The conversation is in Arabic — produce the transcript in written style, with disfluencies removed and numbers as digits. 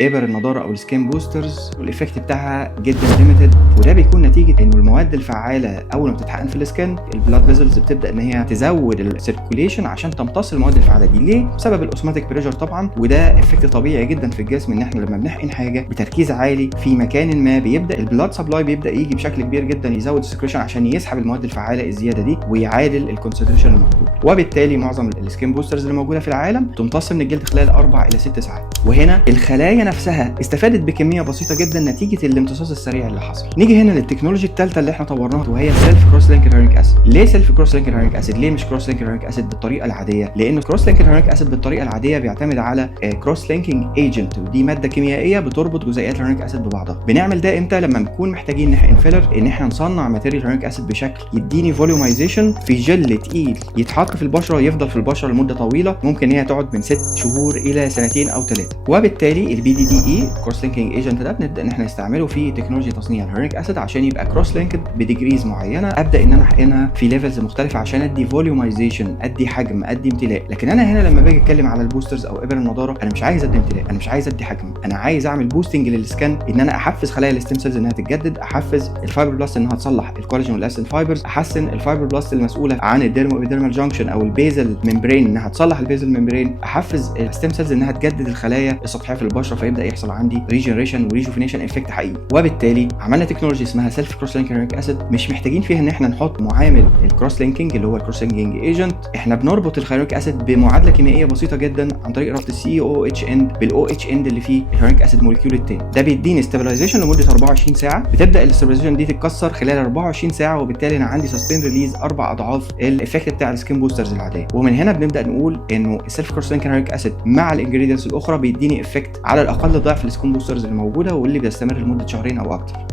ابر النضاره او السكين بوسترز، والايفكت بتاعها جدا ليميتد، وده بيكون نتيجه انه المواد الفعاله اول ما بتتحقن في السكين البلاد فيزلز بتبدا ان هي تزود السيركوليشن عشان تمتص المواد الفعاله دي. ليه؟ بسبب الاوسماتيك بريشر طبعا، وده افكت طبيعي جدا في الجسم ان احنا لما بنحقن حاجه بتركيز عالي في مكان ما بيبدا البلاد سبلاي بيبدا يجي بشكل كبير جدا يزود السيركوليشن عشان يسحب المواد الفعاله الزياده دي ويعادل الكونسنتريشن المطلوب. وبالتالي معظم السكين بوسترز اللي موجوده في العالم تمتص من الجلد خلال 4 إلى 6 ساعات، وهنا الخلايا نفسها استفادت بكميه بسيطه جدا نتيجه الامتصاص السريع اللي حصل. نيجي هنا للتكنولوجي الثالثه اللي احنا طورناها وهي سيلف كروس لينكد هيالورونيك اسيد. ليه سيلف كروس لينكد هيالورونيك اسيد؟ ليه مش كروس لينكد هيالورونيك اسيد بالطريقه العاديه؟ لان كروس لينكد هيالورونيك اسيد بالطريقه العاديه بيعتمد على كروس لينكينج ايجنت، ودي ماده كيميائيه بتربط جزيئات الهيالورونيك اسيد ببعضها. بنعمل ده امتى؟ لما بنكون محتاجين نحقن فيلر ان احنا نصنع ماتيريال هيالورونيك اسيد بشكل يديني فوليومايزيشن في جل تقيل يتحط في البشره يفضل في البشره لمده طويله، ممكن هي تقعد من 6 شهور الى 2 أو 3 سنين. وبالتالي البي دي دي اي كروس لينكينج ايجنت ده بنبدا ان احنا نستعمله في تكنولوجيا تصنيع الهيالورونيك اسيد عشان يبقى كروس لينكد بديجريز معينه، ابدا ان انا احقنها في ليفلز مختلفه عشان ادي فوليومايزيشن، ادي حجم، ادي امتلاء. لكن انا هنا لما باجي اتكلم على البوسترز او ابر النضاره انا مش عايز ادي امتلاء، انا مش عايز ادي حجم، انا عايز اعمل بوستنج للسكان، ان انا احفز خلايا الستيم سيلز انها تتجدد، احفز الفايبر بلاست انها تصلح الكولاجين والاسين فايبرز، احسن الفايبر بلاست المسؤوله عن الديرمال جانكشن او البيزل ممبرين انها تصلح البيزل ممبرين، احفز الستيم سيلز انها تجدد الخلايا السطحيه في البشره، فيبدا يحصل عندي ريجنريشن وريجوفينيشن افكت حقيقي. وبالتالي عملنا تكنولوجي اسمها سيلف كروس لينكينج هيالورونيك اسيد، مش محتاجين فيها ان احنا نحط معامل الكروس لينكينج اللي هو الكروس لينكينج ايجنت، احنا بنربط الهيالورونيك اسيد بمعادله كيميائيه بسيطه جدا عن طريق ربط السي او اتش اند بالاو اتش اند اللي فيه الهيالورونيك اسيد موليكيول التاني. ده بيديني ستابلايزيشن لمده 24 ساعه، بتبدا الاستابلايزيشن دي تتكسر خلال 24 ساعه، وبالتالي انا عندي سستين ريليز 4 اضعاف الافكت بتاع السكين بوسترز العاديه. ومن هنا بنبدا نقول انه السيلف كروس لينكينج هيالورونيك اسيد مع الانجريدينتس الاخرى بيديني افكت على الاقل ضعف السكين بوسترز الموجوده واللي بيستمر لمده 2 شهور او اكتر.